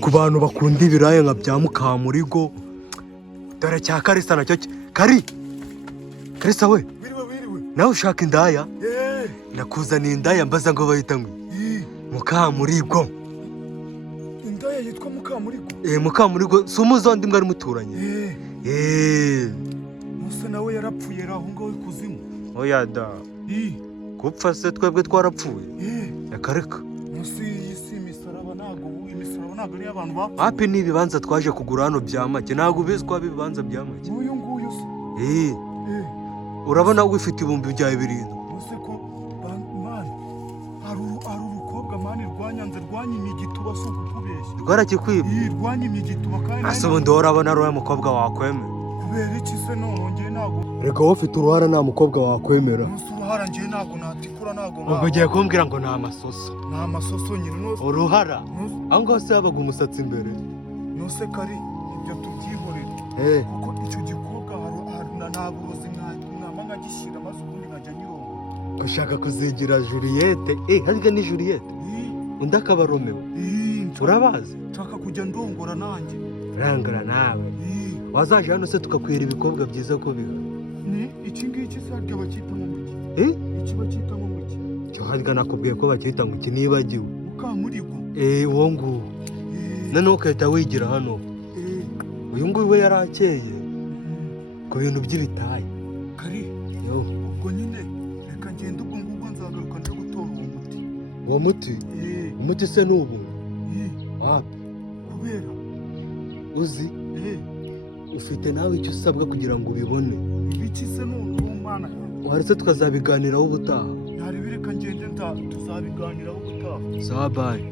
ku bantu bakunda ibiraya nka bya Mukamurigo, dore cya Karisa nacyo Kari Karisa we, nawe ushaka indaya? Nakuzaniye indaya mbaza ngo bayita ngo Mukamurigo. Indaya yitwa Mukamurigo? Mukamurigo si umuzi wandi mwari muturanye? Musa nawe yarapfuye aho ngaho ikuzimu. Oya da, gupfa se twebwe twarapfuye? Reka musi y'isi imisaraba ntago ari abantu bapfuye. Hapi ni ibibanza twaje kugura hano bya make, ntago ubizi ko ibibanza bya make. Uyu nguyu se? Urabona wifite ibihumbi byawe 7. Musi ko mani ari urukobwa mani rwanyanze rwanyimye igituba si ukukubeshya. Rwarakikwibye? Rwanyimye igituba kandi ase ubundi urabona ari uwo mukobwa wakwemera? Kubera iki se nongeye ntago? Reka wowe ufite uruhara nta mukobwa wakwemera. Musi uruhara njye ntago natikura ntago. Ubwo ugiye kumbwira ngo nta masoso? Nta masoso nyine nose. Uruhara? Aho ngaho se habaga umusatsi imbere? Nose Kari ibyo tubyihorere. Kuko icyo gikobwa nta burozi mwama nkagishyira maze ubundi nkajya nyirongo. Ushaka kuzigira Juliette? Harya ni Juliette? Undi akaba Romeo? Urabazi? Nshaka kujya ndongora nanjye. Urangara nawe? Wazaje hano se tukakwira ibikobwa byiza ko biha? Iki ngiki se harya bacyita mu muki? Iki bacyita mu muki? Cyo harya nakubwiye ko bacyita ngo iki nibagiwe. Mukamurigo? Uwo nguwo. Noneho ukahita wigira hano. Uyu nguyu we yarakeye ku bintu by'ibitayi. Kari, ubwo nyine reka ngende ubwo ngubwo nzagaruka nje gutora uwo muti. Uwo muti? Umuti se ni ubu? Wapi? Kubera uzi ufite nawe icyo usabwa kugira ngo ubibone. Ibiki se n'uwo mwana? Waretse tukazabiganiraho ubutaha. Ntari bireka ngende tuzabiganiraho ubutaha. Sawa bye.